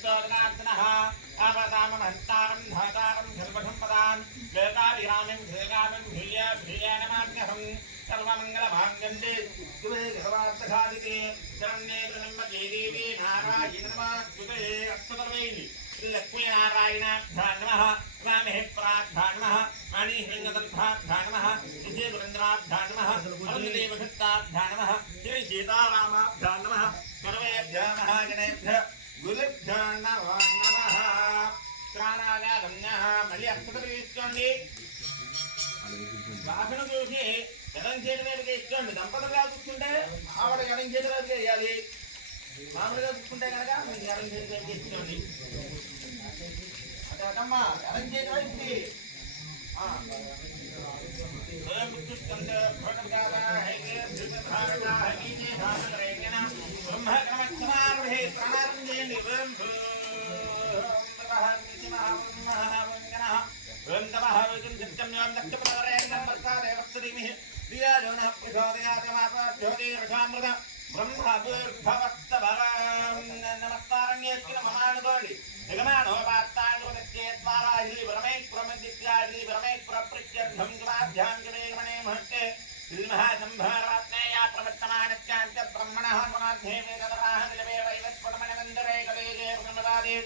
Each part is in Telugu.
विष्णोर्नार्दनः आपदामहन्तारं धातारं सर्वसम्पदां लोकाभिरामं श्रीरामं भूयनमान्यहं सर्वमङ्गलमाङ्गल्ये शिवे सर्वार्थसाधिके शरण्ये त्र्यम्बके देवी नारायणी नमोस्तुते अस्तुतर्वैः लक्ष्मीनारायणाभ्यां नमः स्वामिः पराभ्यां नमः मणिहिरण्यगर्भाभ्यां नमः विजयपुरेन्द्राभ्यां नमः अरुणदेवभक्ताभ्यां नमः श्री सीतारामाभ्यां नमः सर्वेभ्यः महाजनेभ्यः गुरुभ्यो नमो नमः प्राणायामः मళ్ళీ అక్షతలు తీసుకోండి వాసన చూసి ఎడం చేతి మీదకి ఇచ్చుకోండి దంపతులుగా చూసుకుంటే ఆవిడ ఎడం చేతి మీదకి వేయాలి మామూలుగా చూసుకుంటే కనుక మీకు ఎడం చేతి మీదకి ఇచ్చుకోండి అంటే అటమ్మా ఎడం చేతి వైపుకి ప్రాణారం చేయండి నమస్కారం చేసుకుని మహానుకోండి జగమానోపాత్తానుచేద్వారాజీ పరమేశ్వరమధ్యాజీ పరమేశ్వర ప్రత్యర్థం జమాధ్యాంజనే మహత్తే శ్రీమహాసంభారాత్మేయా ప్రవర్తమానశ్చాంత బ్రహ్మణః సమాధే వేదవరాహ విలవే వైవస్వటమనవందరే కలేజే బ్రహ్మదాదే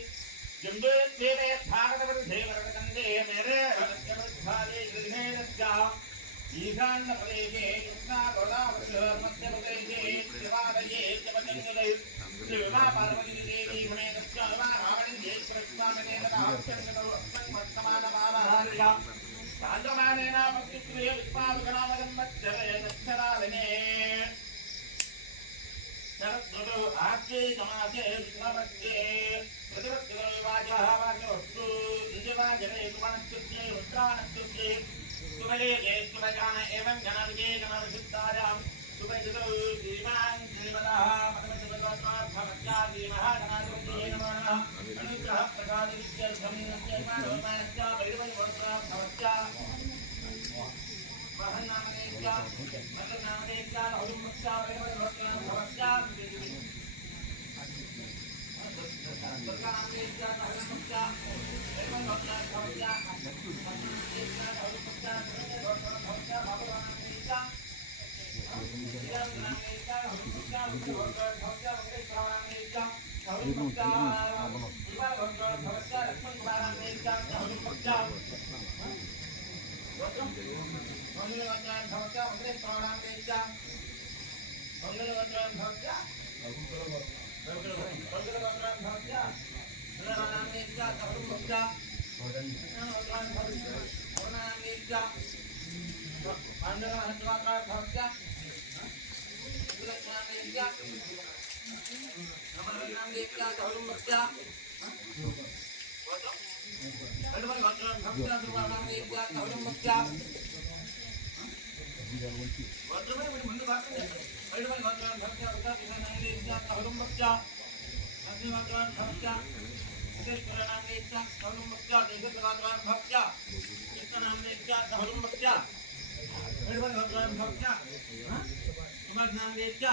జంబేత్వేరే భాగవతవృద్ధే వరదకందే మేరే రత్యవృద్ధాదే గృహేణస్యా ఈశాన్య ప్రదేశే కృష్ణా గోదావరి మధ్యప్రదేశే శివాలయే జపజంగలై శ్రీ ఉమా పార్వతీ దేవి సమేతస్య ఉమా రావణీ ప్రతిష్టామనేన చాంద్రమానేన మత్తుక్రియ విశ్వావగణామగంబచ్చరయనక్షరాలనే శరదృతౌ ఆశ్చైకమాసే విష్ణవత్యే ప్రతిపత్తివాజः వాచవస్తు నిజవాజనే కుమనస్తుత్యే ఉత్తరానస్తుత్యే సుమలేకే సుమజాన ఏవం గణవిజే గణవిశుద్ధాయాం సుపజితౌ శ్రీమాన్ శ్రీమదः పరమశివగోత్రార్థమత్యాది మహాగణాధిపతయే నమః అనుగ్రహ ప్రసాద విద్యర్థం నిత్యమానోమానశ్చ వైరవగోత్రార్థమత్య మహన్నామనేత్య మహన్నామనేత్య నౌరుమత్య వైరవగోత్రార్థమత్య దుర్గానామనేత్య నౌరుమత్య వైరవగోత్రార్థమత్య మహన్నామనేత్య నౌరుమత్య వైరవగోత్రార్థమత్య బాబునామనేత్య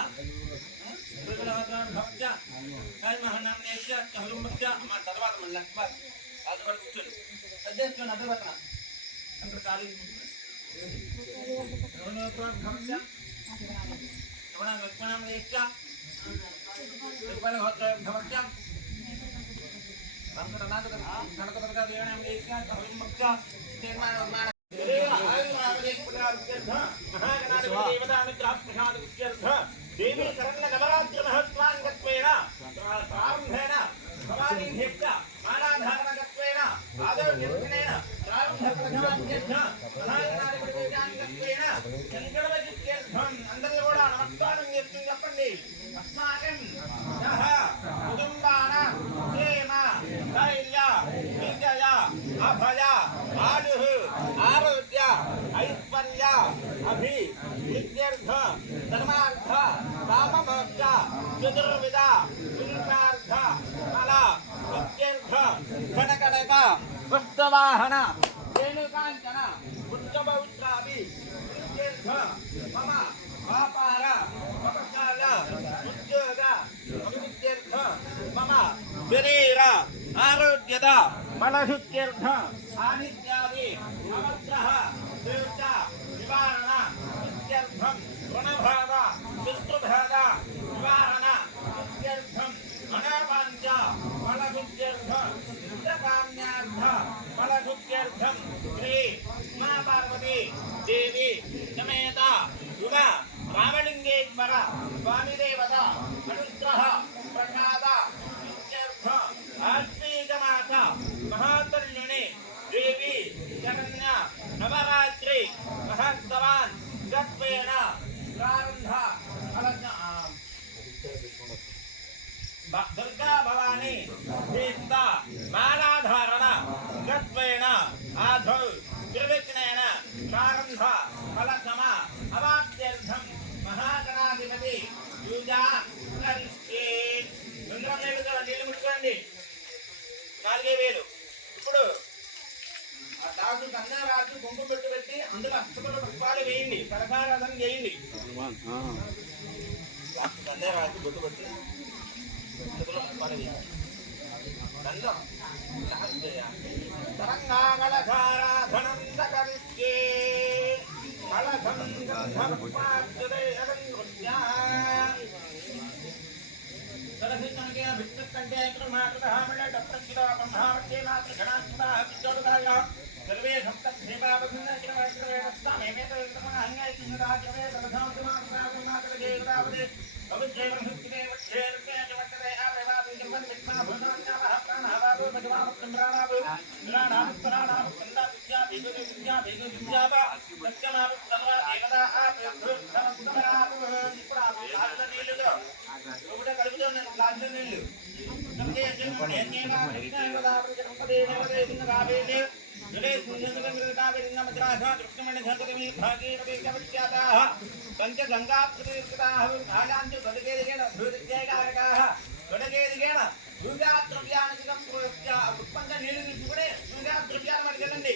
देवी शरण्य नवरात्र महत्वांगत्वेन प्रारंभेन भवानीभ्यश्च मालाधारणगत्वेन आदौर्यत्वेन प्रारंभप्रथमाभ्यश्च प्रधानादिपरिवेदाङ्गत्वेन शङ्करवचित्यर्थम् అందరూ కూడా నమస్కారం చేస్తుంది చెప్పండి అస్మాకం యః కుటుంబానాం క్షేమ ధైర్య విజయ అభయ ఆయుః ఆరోగ్య ఐశ్వర్య అభి విద్యార్థ ధర్మార్థ కామమోక్ష చతుర్విధ పురుషార్థ ఫల విద్యార్థ ఘనకనక పుష్పవాహన రేణుకాంచన పుష్పౌత్రాభి విద్యార్థ మమ వ్యాపార వ్యవసాయ ఉద్యోగ అభివృద్ధ్యర్థ మమ శరీర ఆరోగ్యద బలశుద్ధ్యర్థ ఆనిత్యాది నవగ్రహ తీర్థ నివారణ ఇత్యర్థం రుణభావ శత్రుభావ నివారణ ఇత్యర్థం అనాపాంచ బలశుద్ధ్యర్థ యుద్ధకామ్యార్థ బలశుద్ధ్యర్థం శ్రీ ఉమా పార్వతి దేవి సమేత యువ రామలింగేశ్వర స్వామిదేవత అనుగ్రహ ప్రసాద ఇత్యర్థ ఆశ్వీజమాస మహాకల్యుని దేవి శరణ్య నవరాత్రి మహోత్సవాన్ గత్వేన ప్రారంభ దుర్గా భవాని దీప్త మాలాధారణ గత్వేన ఆధౌ త్రివిఘ్నేన ప్రారంభ ఫలసమ అవాప్త్యర్థం మహాగణాధిపతి పూజా కరిష్యే. నీళ్ళు ముట్టుకోండి 4000. ఇప్పుడు ఆ దాసు గంగారాజు కుంకుమ పెట్టు పెట్టి అందులో అష్టపల పుష్పాలు వేయండి, కలశారాధన చేయండి. గంగారాజు బొట్టు పెట్టి అష్టపల పుష్పాలు వేయండి. గంధం తరంగాగళారాధనం కరిష్యే. కలశం గంధపుష్పార్చతే అగంగృత్యా సరసితంకే విత్తకంటే క్రమాకృతహామళ డప్రకిలో బ్రహ్మావర్తే మాత్ర గణాస్తా విచ్చోడదాయ సర్వే సప్తభేమావభిన్న కిరవేస్తామేమేత విక్రమణ అంగైకింగరాజవే సరధాంతమాత్రాగుమాకర దేవతావదే పవిత్రేవహృత్తిదే వక్షేర్కే జవట్టదే ఆవేవాది కిర్వన్ విక్మన భూషణాః ప్రాణావాదో భగవామత్తంబ్రాణావు నిరాణాముత్తరాణాము కందా విద్యా దేవదే విద్యా దేవ విద్యావ సత్యమావు సర్వ దేవతా ఆప్యభృత్తమరావు. ఇప్పుడు ఆ లాస్ట్ నీళ్ళులో ఒకటే కలుపుతో నేను లాస్ట్ నీళ్ళు నీళ్లు తీసుకుని పూజా ద్రవ్యాలు మనకెళ్ళండి.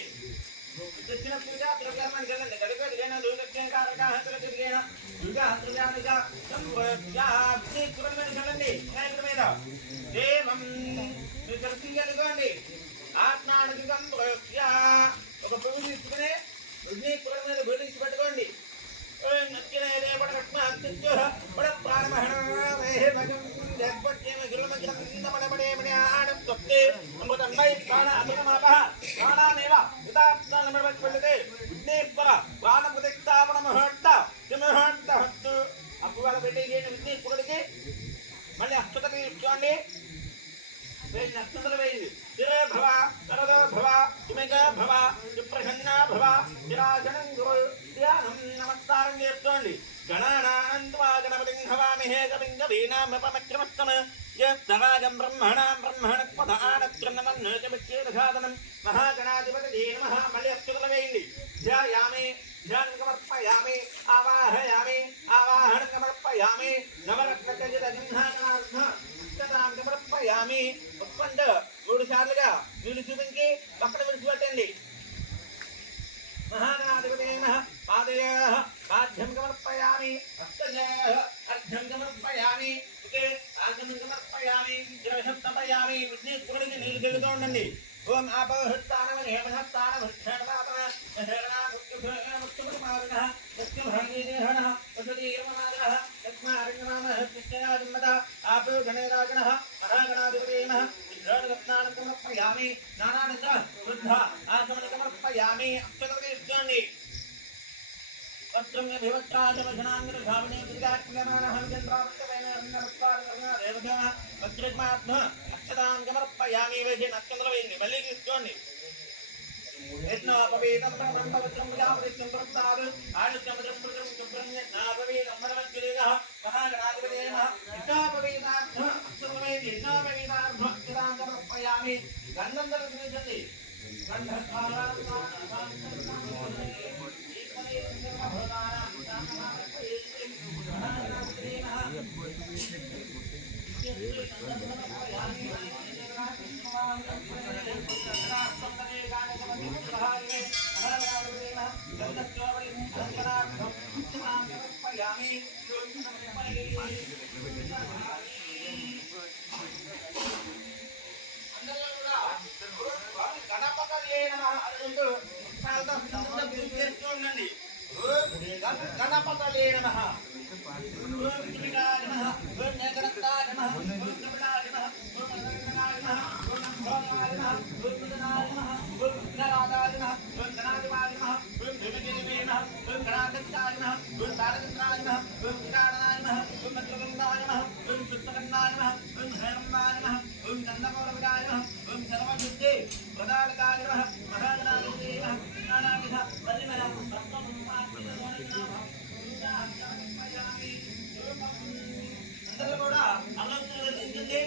తెచ్చిన పూజా ద్రవ్యాలు మనకెళ్ళండి. కలిపేదిగైనా దూరజ్ఞానకారకాహతులకెదిగైనా పూజా ద్రవ్యాలుగా వెళ్ళండి. వినాయకుడి మీద దేవం మీరు తెలుసుకోండి. ఆత్మానుగం ఒక పువ్వు తీసుకుని విఘ్నేశ్వరుడి మీద బోధించి పెట్టుకోండి. విఘ్నేశ్వర ప్రాణప్రతిష్టాపన ముహూర్త అప్పుడు పెట్టేయండి. విఘ్నేశ్వరుడికి మళ్ళీ అక్షత తీసుకోండి. నక్షత్రం వేయండి. స్థిరే భవ సరదో భవ సుమిగ భవ సుప్రసన్న భవ నిరాజనం గురు ధ్యానం నమస్కారం చేసుకోండి. గణానాన్వా గణపతిం హవామహే కవిం కవీనామపమక్రమస్తమ యత్తరాజం బ్రహ్మణాం బ్రహ్మణస్పదానత్రన్నమన్నేకమిచ్చేదసాదనం మహాగణాధిపతి నమః. మళ్ళీ అక్షతలు వేయండి. ధ్యాయామి ధ్యానం సమర్పయామి ఆవాహయామి ఆవాహనం సమర్పయామి నవరత్నచరితజిహ్నానార్థ సమర్పయామి. ఒప్పండ 3 సార్లుగా నీళ్ళు చూపించి పక్కన విడిచిపెట్టండి. మహాగణాధిపతే నమః. పాదయోః పాద్యం సమర్పయామి హస్తయోః అర్ఘ్యం సమర్పయామి ఆర్ఘ్యం సమర్పయామి ద్రవ్యసమర్పయామి. విఘ్నేశ్వరుడికి నీళ్ళు తెలుగుతూ ఉండండి. ఓం ఆపహృత్తానవ హేమహత్తానవృక్షణపాతన శరణాగుప్తముఖ్యముఖ్యమారుణః సత్యభాంగీదేహణః వసుదీయమనాదః యస్మారంగనామః కృష్ణయాజన్మత ఆపో గణేరాజనః మహాగణాధిపతే నమః. విద్రోణరత్నానం సమర్పయామి నానానంద వృద్ధ ఆసమన సమర్పయామి. అక్షతలు తీసుకోండి. వస్త్రం వివత్రాజమఘనాంగన భావనే దుర్గాత్మనానహం చంద్రావృతమైన రేవజన వజ్రమాత్మ అక్షతాం సమర్పయామి. వేసి నక్షత్రం వేయండి. మళ్ళీ తీసుకోండి. యజ్ఞోపవేదం బ్రహ్మవత్రం యావృత్యం ప్రసాద్ ఆయుష్యమజం పురుషం శుభ్రమ్యజ్ఞాపవేదం పరమద్విరేగః మహాగణాధిపతే నమః. యజ్ఞోపవేదార్థ అక్షతం వేయండి. యజ్ఞోపవేదార్థ అక్షతాం సమర్పయామి. గంధం ధరించండి. గణపతలే నమః ఓం త్రివికాయ నమః ఓం ఏకదంతాయ నమః ఓం కపిలాయ నమః ఓం అనంతనాయ నమః ఓం నందనాయ నమః ఓం విఘ్నాయ నమః ఓం విఘ్నరాజాయ నమః ఓం గణాధిపాయ నమః ఓం ధీమకేతవే నమః ఓం గణాధిపతాయ నమః ఓం తారకంద్రాయ నమః ఓం వికారణాయ నమః ఓం మంత్రగంధాయ నమః ఓం శుద్ధగంధాయ నమః ఓం హేరంబాయ నమః ఓం గంధపౌరవిదాయ నమః ఓం సర్వశుద్ధే ప్రదానకాయ నమః మహాగణాధిపతే నమః నానావిధ పరిమళ అందరూ కూడా అలంకరించండి.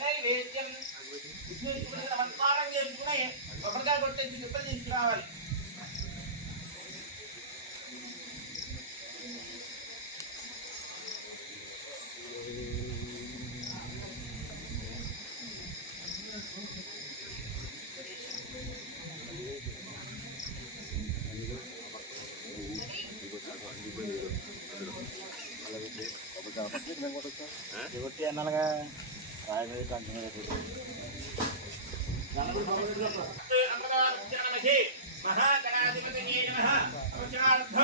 నైవేద్యం నమస్కారం చేసుకుని కొబ్బరికాయ కొట్టేసి చెప్పలు తీసుకురావాలి. అన్నగా రాయమే కంటిన్యూ మహాగణాధిపతయే నమః అవచారర్థ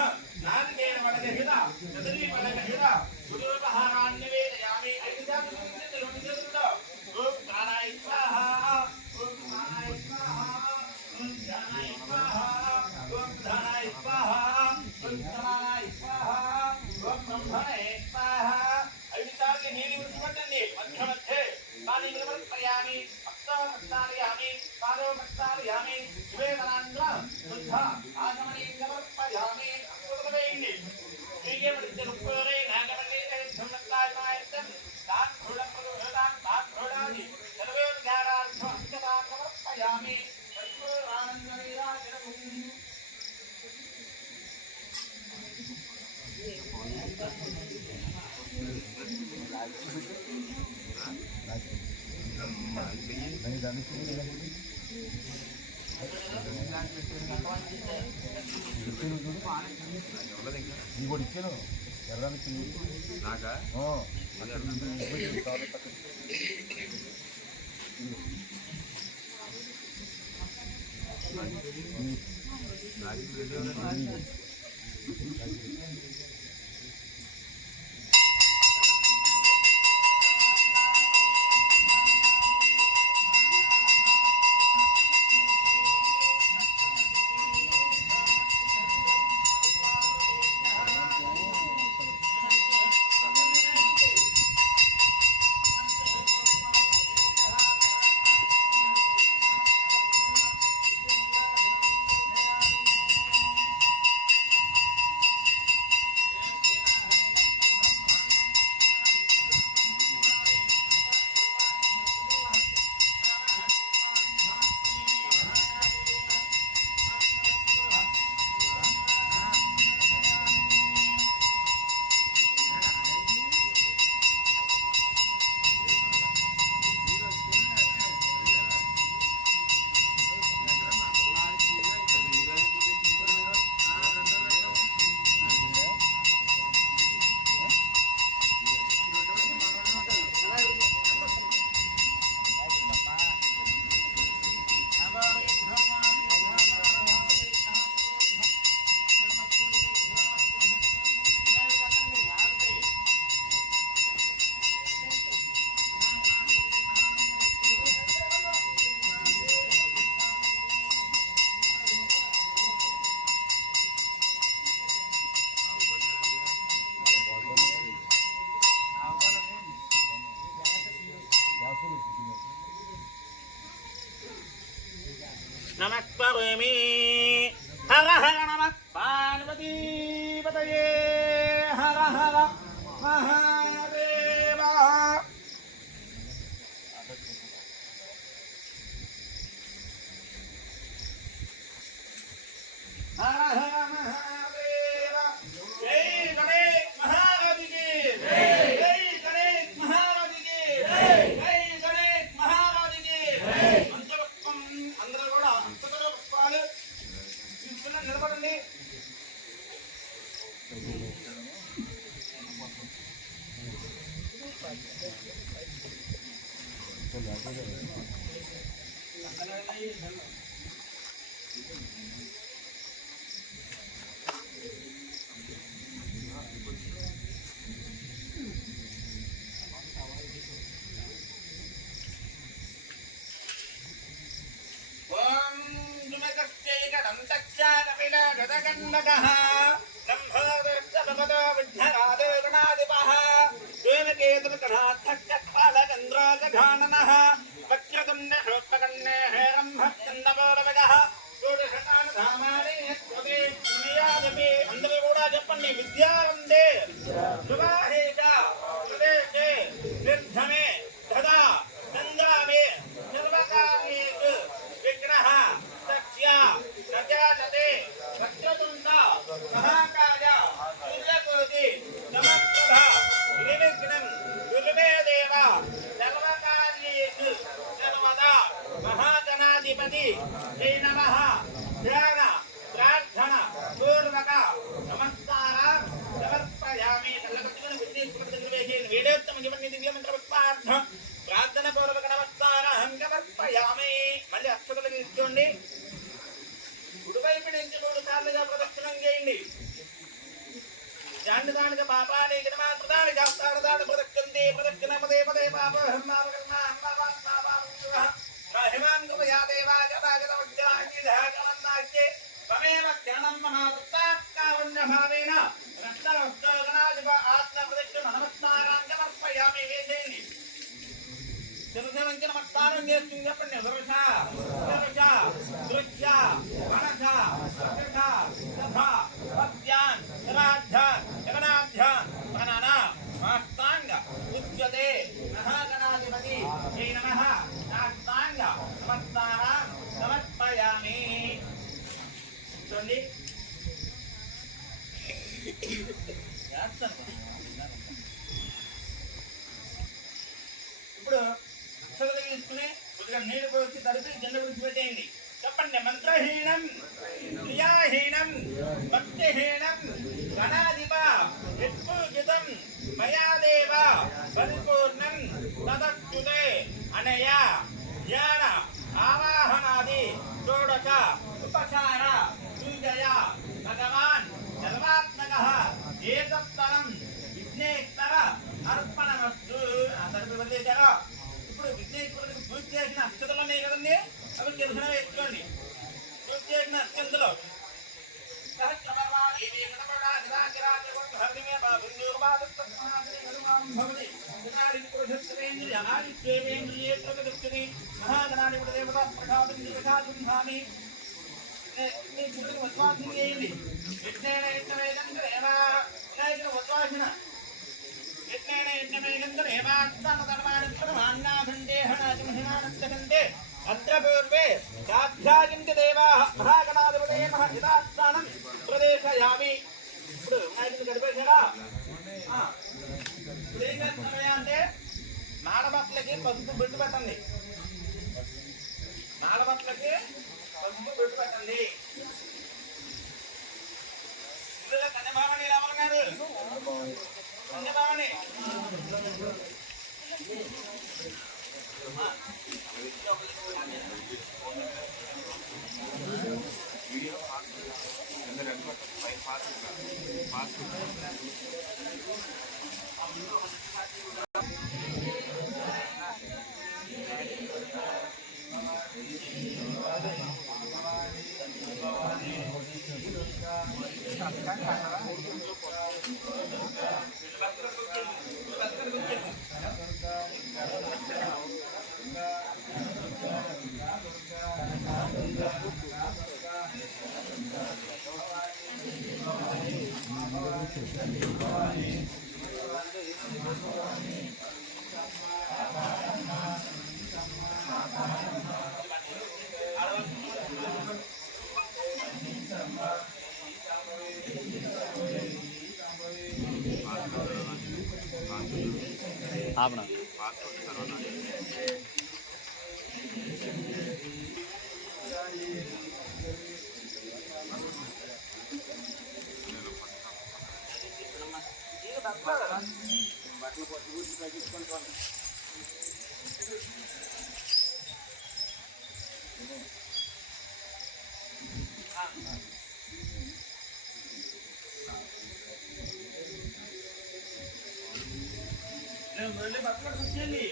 నాందేన వలగహిత చతుర్వి వలగహిత గురుపహారాన్నివేదయామి ఐదుదాతులుండితులుండితులుండు ఓం ప్రాణాయ స్వాహా ఓం ప్రాణాయ స్వాహా ఓం ధ్యానాయ స్వాహా ఓం ధానాయ స్వాహా ఓం సమానాయ స్వాహా ఓం బ్రహ్మణే స్వాహా ఐదుదాకి నీళ్ళు విడిచిపెట్టండి మధ్య మధ్య కాని వినమర్పయామి భక్తార్యామి పాదో భక్తార్యామి శివేదనాంద్ర శుద్ధ ఆగమనే సమర్పయామి అమృతవేయండి శ్రీయమడిత్యరుపేరే నాగమనే ధర్మత్తాయమాయతం తాన్ ధృఢప్రదోషదాన్ తాన్ ధృఢాది సర్వే విచారార్థ అంకదా సమర్పయామి సర్వానందనీరాజనం ఇంకోటి ఇచ్చాను ఎర్రానికి నాకా మహాలక్ష్మీ హర హర నమ పార్వతీపతయే హర హర మహాదేవ హర హర మహాదేవ జై గణేష్ మహారాజు కి జై గణేష్ మహారాజు కి జై గణేష్ మహారాజు కి పంచపుష్పం అందరూ కూడా అక్షతల పుష్పాలు తీసుకుని నిలబడండి. ఓం జుమకశ్చైకడం తచ్చాకపిల గదగన్నగః బ్రహ్మోదర్శ భగవతో విఘ్నరాజో గణాధిపః ేనకేతుకరాధక్కాలచంద్రాజఘాననః వక్రతుండ శ్రోత్పకర్ణే హేరంభచ్చందపౌరవగః షోడశతానుధామాని యత్వతే శ్రీయాదపి అందరూ కూడా చెప్పండి. విద్యారందే సువాహేక సుదేశే నిర్ధమే తదా చంద్రామే సర్వకార్యేషు విఘ్నః తస్య ప్రజాయతే వక్రతుండ మహాకాయ సూర్యకోటి సమప్రభ నిర్విఘ్నం గురుమే దేవ సర్వకార్యేషు సర్వదా మహాగణాధిపతి శ్రీ నమః ధ్యాన ప్రార్థన పూర్వక నమస్కారం సమర్పయామి. కళ్ళకట్టుకుని విఘ్నేశ్వరుడి దగ్గర వేసేయండి. వేడోత్తమ జీవన్ని దివ్యమంత్ర పుష్పార్థ ప్రార్థన పూర్వక నమస్కారం సమర్పయామి. మళ్ళీ అక్షతలు తీసుకోండి. కుడివైపు నుంచి 3 సార్లుగా ప్రదక్షిణం చేయండి. జాండదానిక పాపాని జన్మాంతదాని జాస్తారదాని ప్రదక్షిణంతి ప్రదక్షిణమదే పదే పాపహర్మావకర్మాహర్మావాస్మావాస్య తమేవ జ్ఞానం మహావృత్తాకావన్యభావేన రక్తవస్తోగణాధిప ఆత్మ ప్రదక్షిణ నమస్కారం సమర్పయామి. వేసేయండి. చిరుసవంచి నమస్కారం చేస్తుంది. చెప్పండి. దృశ దృశ దృశ్య మనస దృఢ దధ భక్త్యాన్ జనాధ్యాన్ జగనాధ్యాన్ గణన సాష్టాంగ ఉచ్యతే మహాగణాధిపతి శ్రీ నమః సాష్టాంగ నమస్కారం సమర్పయామి. చూడండి. ఇప్పుడు అక్షతలు తీసుకుని కొద్దిగా నీళ్ళు పోసి తడిపి జెండ విడిచిపెట్టేయండి. చెప్పండి. మంత్రహీనం క్రియాహీనం భక్తిహీనం గణాధిప యత్పూజితం మయాదేవ పరిపూర్ణం తదచ్యుతే అనయా జ్ఞాన ఆవాహనాది షోడశ ఉపచార పూజయ భగవాన్ సర్వాత్మకః ఏతత్తరం విఘ్నేశ్వర అర్పణమస్తు. ఆ తరపు వదిలేశారా? ఇప్పుడు విఘ్నేశ్వరుడికి పూజ చేసిన అక్షతలు ఉన్నాయి కదండి, అవి తెలిసిన వేసుకోండి. పూజ చేసిన అక్షంతలు ఉద్వాసన అత్ర పూర్వే సాధ్యాయంతి దేవాః మహాగణాధిపతయే నమః యథాస్థానం ప్రదేశయామి. ఇప్పుడు వినాయకుడిని గడిపేశారా? ఇప్పుడు ఏం చేస్తున్నాయా అంటే నాడబట్టలకి పసుపు బొట్టు పెట్టండి. నాడబట్టలకి పసుపు బొట్టు పెట్టండి. ఇందులో కన్యభామని రామన్నారు. కన్యభామని ఆపనా వెళ్ళి బట్టలు తీసుకెళ్ళి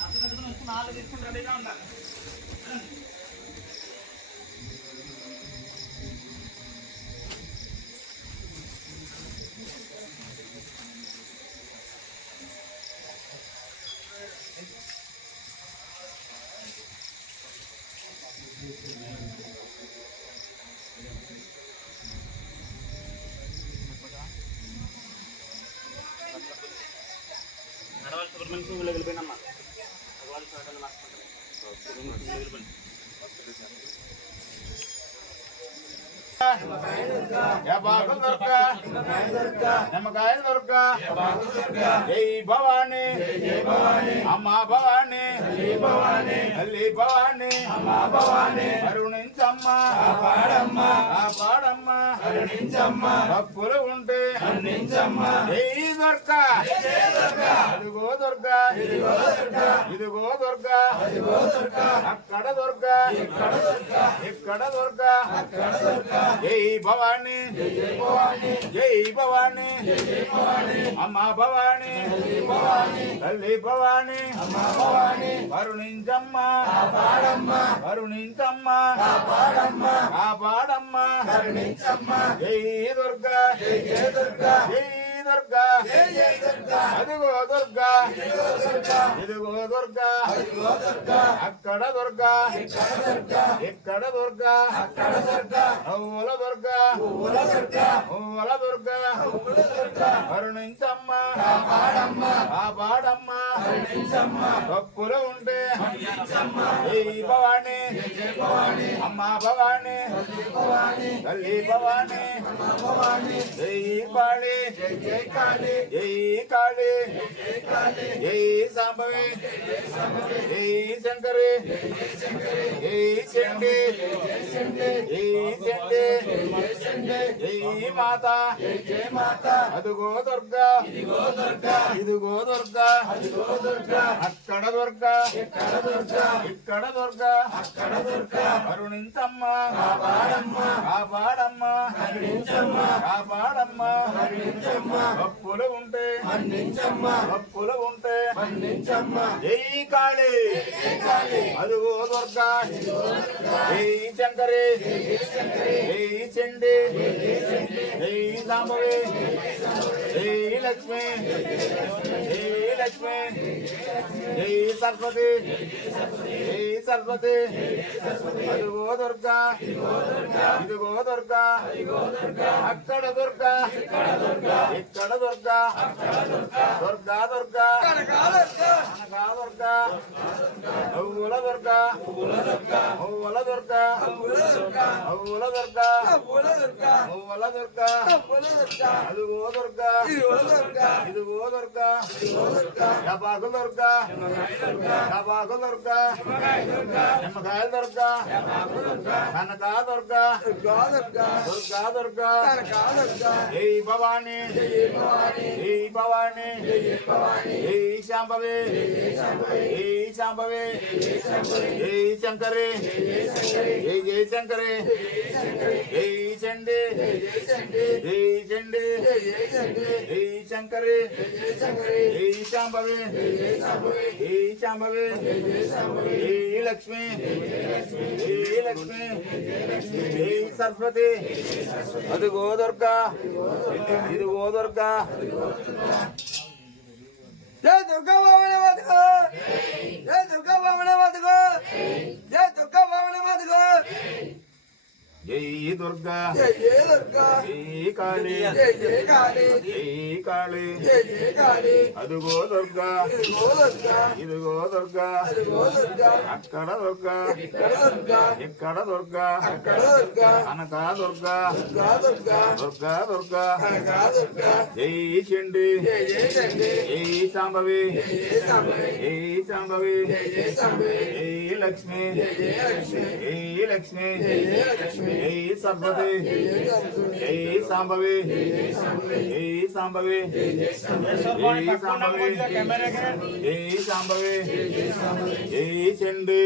అతను వచ్చి నాలుగు తీసుకుని రెడీగా ఉంటాను. నడవాలి సుబ్రహ్మణ్య సింగ్ వెళ్ళిపోయినమ్మా వాళ్ళు చూడాలి మార్చుకుంటారు. బాగులు దొరక నిమ్మకాయలు దొరక జై భవాని అమ్మ భవాని తల్లి భవాని కరుణించమ్మ కాపాడమ్మ భక్తులు ఉంటే జై దొరక ఇదిగో దొరక ఇదిగో దొరక అక్కడ దొరక ఇక్కడ దొరక జై భవాని జై భవాని అమ్మ భవాని తల్లి భవాని కరుణించమ్మ కరుణించమ్మ కాపాడమ్మ జై దుర్గా జై దుర్గా అదిగో దుర్గా ఇదిగో దుర్గా అక్కడ దుర్గా ఇక్కడ దుర్గా నవ్వుల దుర్గా పువ్వుల దుర్గా కరుణించమ్మ కాపాడమ్మ భక్తులు ఉంటే జై భవాని అమ్మ భవాని తల్లి భవాని జై కాళీ జై కాళీ జై సాంబవి జై శంకరి జై చండి జై చండి జై మాత అదిగో దుర్గా ఇదిగో దుర్గా అక్కడ దుర్గా ఇక్కడ దుర్గా కరుణించమ్మ కాపాడమ్మ కాపాడమ్మ భక్తులు ఉంటే భక్తులు ఉంటే జై కాళీ అదిగో దుర్గా జై శంకరి జై చండి జై సాంబవి జై లక్ష్మి జై లక్ష్మి జై సరస్వతి జై సరస్వతి అదిగో దుర్గా ఇదిగో దుర్గా అక్కడ దుర్గా ఇక్కడ దుర్గా దుర్గా దుర్గా అనగా దుర్గా నవ్వుల దుర్గా నవ్వుల దుర్గా నవ్వుల దుర్గా నవ్వుల దుర్గా అదిగో దుర్గా ఇదిగో దుర్గా డబాకు దుర్గా డబాకు దుర్గా నిమ్మకాయల దుర్గా కనకా దుర్గా దుర్గా దుర్గా జై భవాని జై భవాని జై శాంభవి జై శాంభవి జై శంకరి జై జై శంకరి జై చండి జై చండి జై శంకరి జై శాంభవి జై శాంభవి జై లక్ష్మి జై లక్ష్మి జై సరస్వతి అదిగో దుర్గా ఇదిగో దుర్గా జై దుర్గా వామన మాతకు జై దుర్గా వామన మాతకు జై దుర్గా వామన మాతకు జై దుర్గా జై దుర్గా జై కాళీ జై జై కాళీ జై కాళీ జై జై కాళీ అదుగో దుర్గా ఇదిగో దుర్గా ఇదిగో దుర్గా అదిగో దుర్గా అక్కడ దుర్గా ఇక్కడ దుర్గా ఇక్కడ దుర్గా అక్కడ దుర్గా అనకా దుర్గా దుర్గా దుర్గా దుర్గా దుర్గా అనగా దుర్గా జై చండి జై జై చండి జై సాంబవి జై జై సాంబవి జై సాంబవి జై జై సాంబవి జై లక్ష్మి జై జై లక్ష్మి జై లక్ష్మి జై జై లక్ష్మి జై సరస్వతి జై జై సరస్వతి జై సాంబవి జై జై సాంబవి జై సాంబవి జై జై సాంబవి జై సాంబవి జై సాంబవి జై చండి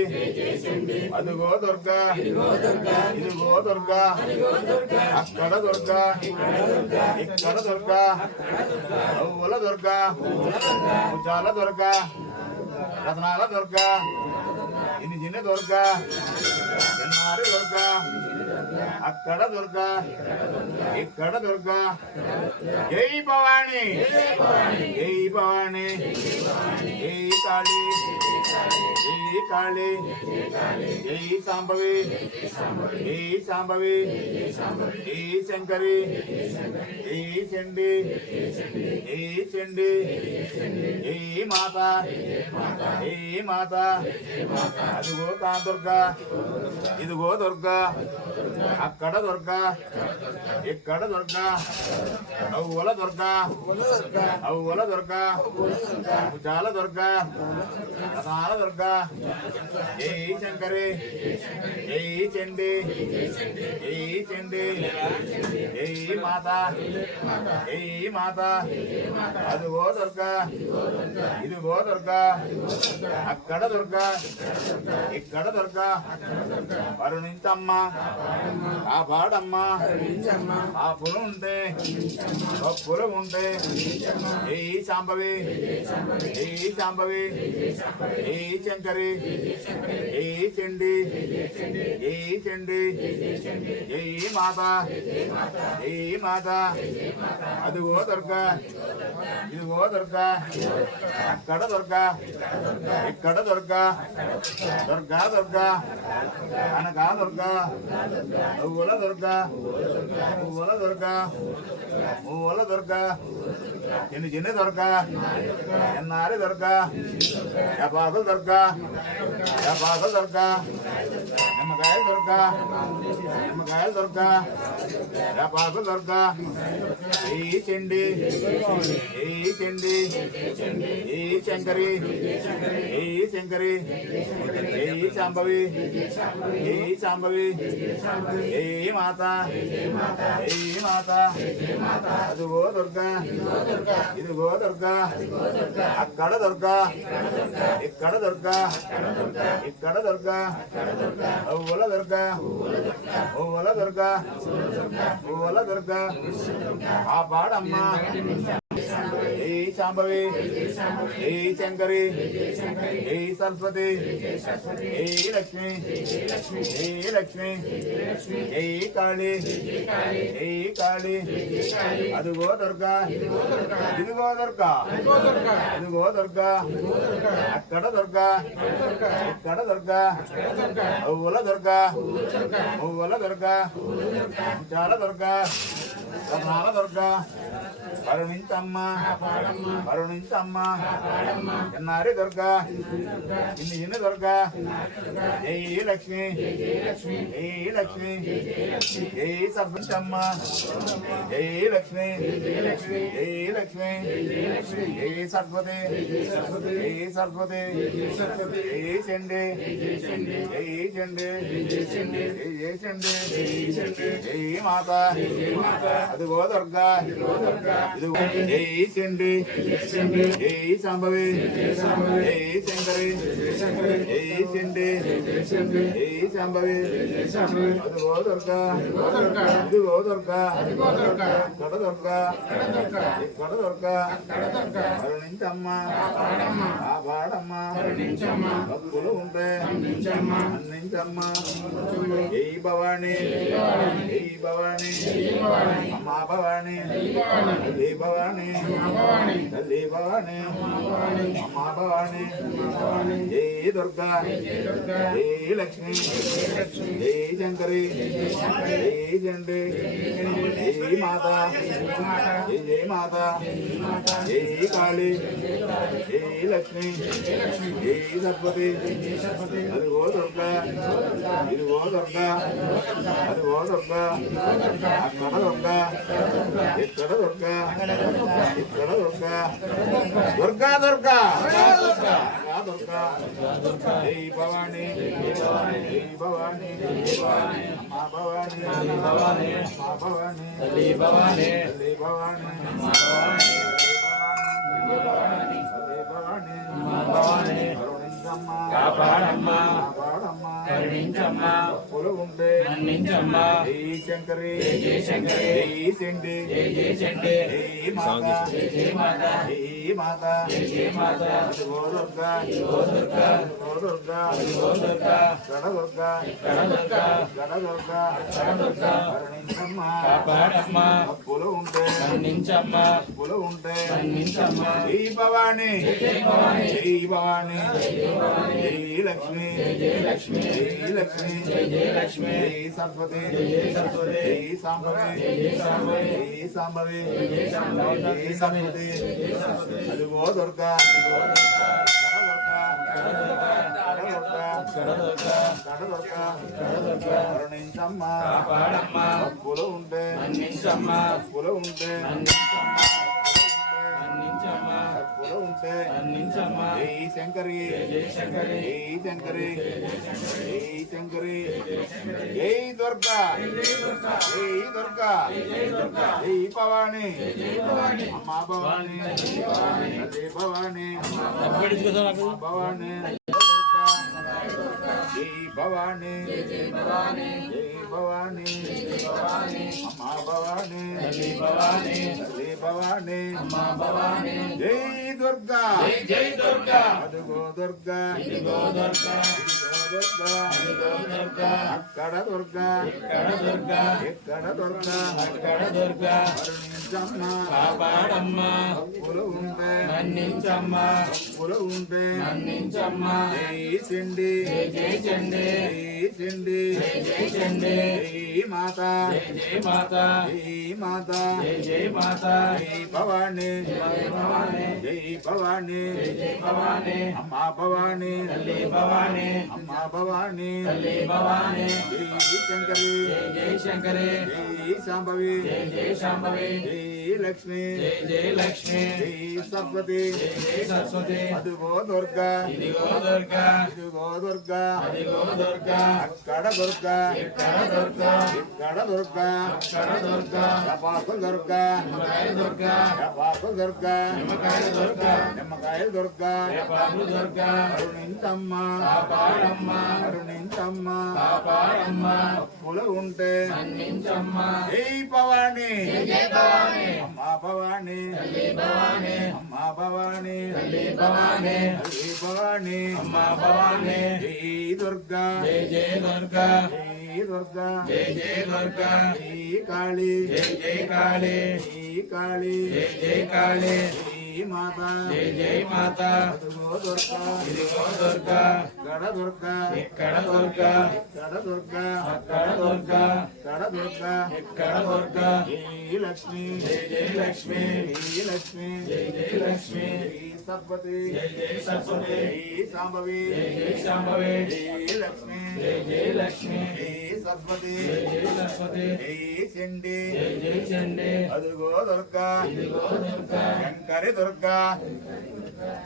అదుగో దుర్గా ఇదిగో దుర్గా ఇదిగో దుర్గా ఇదిగో దుర్గా అక్కడ దుర్గా ఇక్కడ దుర్గా అవుల దుర్గా భుజాల దుర్గా రత్నాల దుర్గా ఇన్ని చిన్న దుర్గా ఎన్నారి దుర్గా అక్కడ దుర్గా ఇక్కడ దుర్గా జై భవాని జై భవాని జై కాళీ జై కాళీ జై సాంబవి జై సాంబవి జై శంకరి జై చండి జై చండి జై మాత జై మాత అదిగో కా దుర్గా ఇదిగో దుర్గా అక్కడ దుర్గా ఇక్కడ దుర్గా అవుల దుర్గా అవుల దుర్గా భుజాల దుర్గా రథాల దుర్గా జై శంకరి జై చండి జై చండి జై మాత జై మాత అదిగో దుర్గా ఇదిగో దుర్గా అక్కడ దుర్గా ఇక్కడ దుర్గా కరుణించమ్మ కాపాడమ్మ ఆపులు ఉంటే గొప్పలు ఉంటే జై శాంభవి జై శాంభవి జై శంకరి జై చండి జై చండి జై మాత జై మాత అదిగో దుర్గా ఇదిగో దుర్గా అక్కడ దుర్గా ఇక్కడ దుర్గా దుర్గా దుర్గా అనగా దుర్గా ఊల దుర్గా ఊల దుర్గా ఊల దుర్గా చిన్న చిన్న దుర్గా ఎన్నారి దుర్గా యాపాకుల దుర్గా యాపాకుల దుర్గా నిమ్మకాయల దుర్గా నిమ్మకాయల దుర్గా యాపాకుల దుర్గా ఈ చండి ఈ చండి ఈ శంకరి ఈ శంకరి ఈ శాంభవి ఈ శాంభవి ఈ మాత ఈ మాత అదిగో దుర్గా ఇదిగో దుర్గా అక్కడ దుర్గా ఇక్కడ దుర్గా ఇక్కడ దుర్గా ఊల దుర్గా ఊల దుర్గా ఊల దుర్గా కాపాడమ్మ జై శాంభవి జై శంకరి జై సరస్వతి జై లక్ష్మి జై లక్ష్మి జై కాళీ జై కాళీ అదిగో దుర్గా ఇదిగో దుర్గా ఇదిగో దుర్గా అక్కడ దుర్గా ఇక్కడ దుర్గా ఊల దుర్గా ఊల దుర్గా చాలా దుర్గా రత్నాల దుర్గా కరుణించమ్మ కరుణించమ్మ ఎన్నారి దుర్గా ఇన్ని చిన్న దుర్గా జై లక్ష్మి జై లక్ష్మి జై సరస్వతమ్మ జై లక్ష్మి జై లక్ష్మి జై సరస్వతి జై సరస్వతి జై చండి జై చండి జై చండి జై మాత అదిగో దుర్గా ఇదిగో జై చండి జై శాంభవి జై శంకరి జై చండి జై శాంభవి అదిగో దుర్గా ఇదిగో దుర్గా ఇక్కడ దుర్గా ఇక్కడ దుర్గా కరుణించమ్మ కాపాడమ్మ భక్తులు ఉంటే అందించమ్మ జై భవాని జై భవాని అమ్మా భవాని జై భవాని తల్లి భవాని అమ్మ భవాని జై దుర్గా జై లక్ష్మి జై శంకరి జై చండి జై మాత జై మాత జై కాళీ జై లక్ష్మి జై సరస్వతి అదిగో దుర్గా ఇదిగో దుర్గా అదిగో దుర్గా అక్కడ దుర్గా ఇక్కడ దుర్గా ఇక్కడ దుర్గా దుర్గా దుర్గా దుర్గా జై భవాని జై భవాని అమ్మా భవాని అమ్మా భవాని తల్లి భవాని కాపాడమ్మా కరుణించమ్మా ఉండే మన్నించమ్మా జై శంకరి జై శంకరి జై చండి జై చండి జై మాత జై మాత జై మాత జై మాత అదిగో దుర్గా ఓ దుర్గా అదిగో దుర్గా ఓ దుర్గా గడ దుర్గా కడ దుర్గా గడ దుర్గా కడ దుర్గా కరుణించమ్మా కాపాడమ్మా అప్పులు ఉంటే మన్నించమ్మా అప్పులు ఉంటే మన్నించమ్మా జై భవాని జై భవాని జై భవాని జై లక్ష్మి జై లక్ష్మి జై లక్ష్మి జై లక్ష్మి జై సరస్వతి జై సరస్వతి జై సాంబవి జై సాంబవి జై సాంబవి జై సాంబవి జై సరస్వతి అదిగో దుర్గా కరుణించమ్మా కాపాడమ్మా అప్పులు ఉంటే మన్నించమ్మా అప్పులు ఉంటే మన్నించమ్మా మన్నించమ్మా అప్పులు ఉంటే మన్నించమ్మా జై శంకరి జై శంకరి జై శంకరి జై శంకరి జై దుర్గా జై దుర్గా జై భవాని అమ్మా భవాని జై భవాని అమ్మా భవాని జై భవాని జై భవాని అమ్మా భవాని తల్లి భవాని జై భవాని అమ్మా భవాని జై దుర్గా జై దుర్గా అదుగో దుర్గా ఇదిగో దుర్గా దుర్గా ఇదిగో దుర్గా అక్కడ దుర్గా ఇక్కడ దుర్గా ఎక్కడ దుర్గా అక్కడ దుర్గా కరుణించమ్మా కాపాడమ్మా అప్పులు ఉంటే మన్నించమ్మా అప్పులు ఉంటే మన్నించమ్మా జై చండి జై చండి జై చండి జై చండి జై మాత జై మాత జై మాత జై మాత జై భవాని జై భవాని జై భవాని జై భవాని అమ్మా భవాని తల్లి భవాని అమ్మా భవాని తల్లి భవాని జై శంకరి జై శంకరి జై సాంబవి జై శాంభవి జై లక్ష్మి జై లక్ష్మి జై సరస్వతి జై సరస్వతి అదిగో దుర్గా ఇదిగో దుర్గా ఇదిగో దుర్గా అదిగో దుర్గా అక్కడ దుర్గా ఇక్కడ దుర్గా ఇక్కడ దుర్గా అక్కడ దుర్గా పాకులు దుర్గా నిమ్మకాయ దుర్గా పాకులు దుర్గా నిమ్మకాయ దుర్గా నిమ్మకాయలు దుర్గా పాలు దుర్గా కరుణించమ్మా కాపాడమ్మా కరుణించమ్మా కాపాడమ్మా అప్పులు ఉంటే మన్నించమ్మా జై భవాని జై భవాని అమ్మా భవాని తల్లి భవాని అమ్మా భవాని తల్లి భవాని తల్లి భవాని అమ్మా భవాని జై దుర్గా జై జై దుర్గా జై దుర్గా జై జై దుర్గా జై కాళీ జై జై కాళీ జై కాళీ జై జై కాళీ జై మాత జై జై మాత అదిగో దుర్గా ఇదిగో దుర్గా గడ దుర్గా ఇక్కడ దుర్గా గడ దుర్గా అక్కడ దుర్గా గడ దుర్గా ఇక్కడ దుర్గా జై లక్ష్మి జై జై లక్ష్మి జై లక్ష్మి జై జై లక్ష్మి జై సరస్వతి జై జై సరస్వతి జై సాంబవి జై జై శాంభవి జై లక్ష్మి జై జై లక్ష్మి జై సరస్వతి జై జై సరస్వతి జై చండి జై జై చండి అదుగో దుర్గా ఇదిగో దుర్గా శంకరి దుర్గా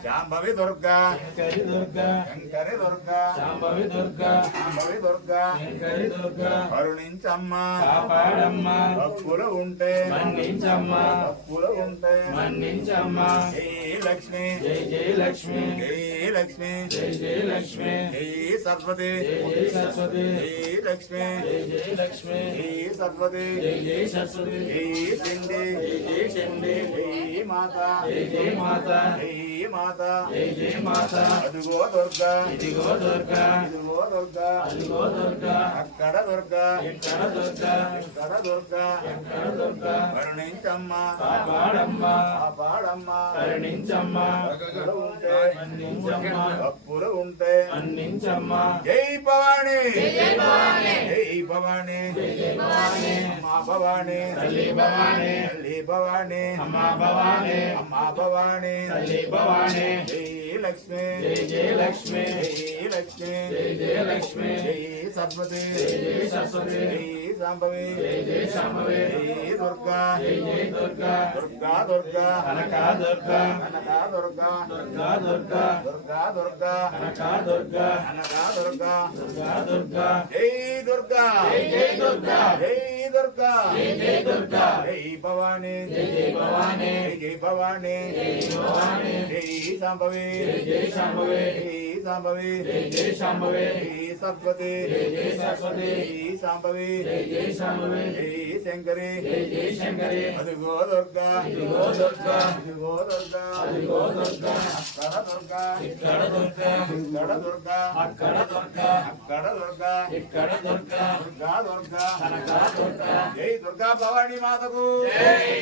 శాంభవి దుర్గా శంకరి దుర్గా శంకరి దుర్గా శాంభవి దుర్గా శాంభవి దుర్గా శంకరి దుర్గా కరుణించమ్మా కాపాడమ్మా అప్పులు ఉంటే మన్నించమ్మా అప్పులు ఉంటే మన్నించమ్మా జై లక్ష్మి జై జై లక్ష్మి జై లక్ష్మి జై జై లక్ష్మి జై సరస్వతి జై జై సరస్వతి జై లక్ష్మి జై జై లక్ష్మి జై సరస్వతి జై జై సరస్వతి జై చండి జై జై చండి జై మాత జై జై మాత జై మాత జై జై మాత అదుగో దుర్గా ఇదిగో దుర్గా ఇదిగో దుర్గా అదిగో దుర్గా అక్కడ దుర్గా ఎక్కడ దుర్గా ఇక్కడ దుర్గా ఎక్కడ దుర్గా కరుణించమ్మా కాపాడమ్మా కాపాడమ్మా కరుణించమ్మా అప్పులు ఉంటే మన్నించమ్మా అప్పులు ఉంటే మన్నించమ్మా జై భవాని జై భవాని జై భవాని జై భవాని అమ్మా భవాని తల్లి భవాని తల్లి భవాని అమ్మా భవాని అమ్మా భవాని తల్లి భవాని జై లక్ష్మి జై జై లక్ష్మి జై లక్ష్మి జై జై లక్ష్మి జై సరస్వతి జై జై సరస్వతి జై శాంభవి జై జై శాంభవి జై దుర్గా జై జై దుర్గా దుర్గా దుర్గా కనకా దుర్గా కనకా దుర్గా దుర్గా దుర్గా దుర్గా దుర్గా కనకా దుర్గా కనకా దుర్గా దుర్గా దుర్గా జై దుర్గా జై జై దుర్గా జై దుర్గా జై జై దుర్గా జై భవాని జై జై భవాని జై భవాని జై భవాని జై శాంభవి జై జై శాంభవి జై శాంభవి జై జై శాంభవి జై సరస్వతి జై జై సరస్వతి జై శాంభవి జై జై శాంభవి జై శంకరి జై జై శంకరి అదిగో దుర్గా ఇదిగో దుర్గా అదిగో దుర్గా అదిగో దుర్గా అక్కడ దుర్గా ఇక్కడ దుర్గా ఇక్కడ దుర్గా అక్కడ దుర్గా అక్కడ దుర్గా ఇక్కడ దుర్గా దుర్గా దుర్గా కనకా దుర్గా జై దుర్గా భవాని మాతకు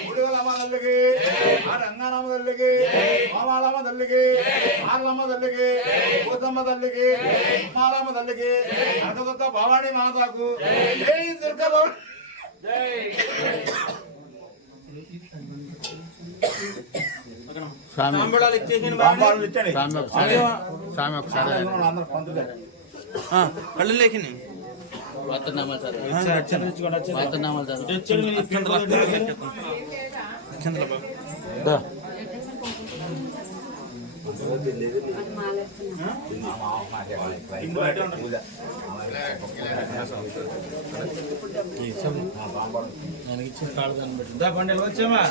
ఉడుగులమ్మ తల్లికి ఆ రంగనమ్మ తల్లికి మామాలమ్మ తల్లికి ఆర్లమ్మ తల్లికి కూతమ్మ తల్లికి అమ్మాలమ్మ తల్లికి కనకదుర్గ భవాని మాతకు జై దుర్గా భవాని తాంబూలాలు ఇచ్చేసిన బాంబాలు ఇచ్చండి స్వామి ఒకసారి అందరూ పంతులే కళ్ళు లేఖని వాతనామాలు చదువు వచ్చామా